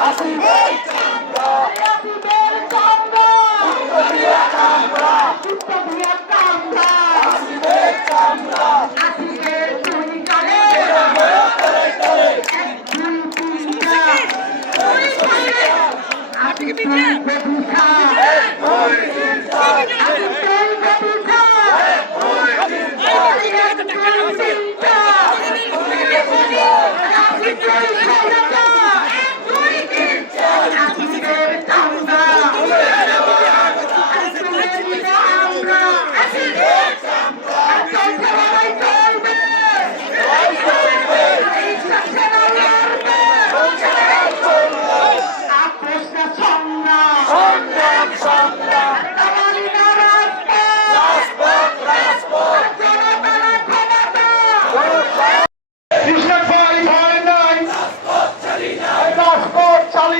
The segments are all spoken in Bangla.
হাসিবের চামড়া কুত্তা ধুয়া কামড়া কুত্তা ধুয়া কামড়া হাসিবের চুরি করে এক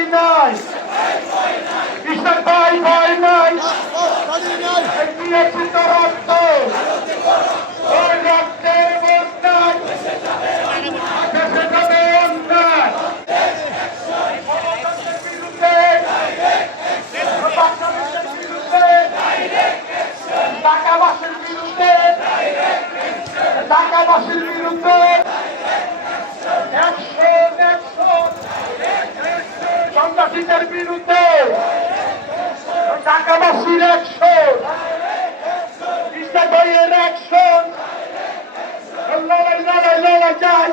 চালি নাই। কৃষক ভাই ভয় নাই। দিয়েছি তো রক্ত। ওই রক্তের বন্যায়। দেশে যাবে বিরুদ্ধে অ্যাকশন অ্যাকশন সন্ত্রাসীদের বিরুদ্ধে। ঢাকাবাসীর অ্যাকশন ইস্তা ভাইয়ের অ্যাকশন লড়াই লড়াই লড়াই চাই।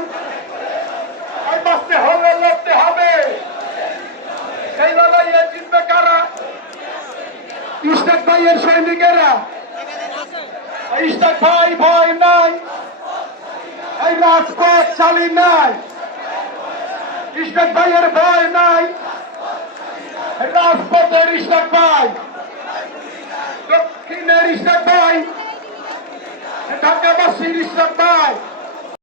ভাইয়ের ভয় নাই। এই নাই। ভাইয়ের ভয় নাই। রাজপথের ইস্তাক ভাই। দক্ষিণের ইস্তাক ভাই। ঢাকাবাসীর ইস্তাক ভাই।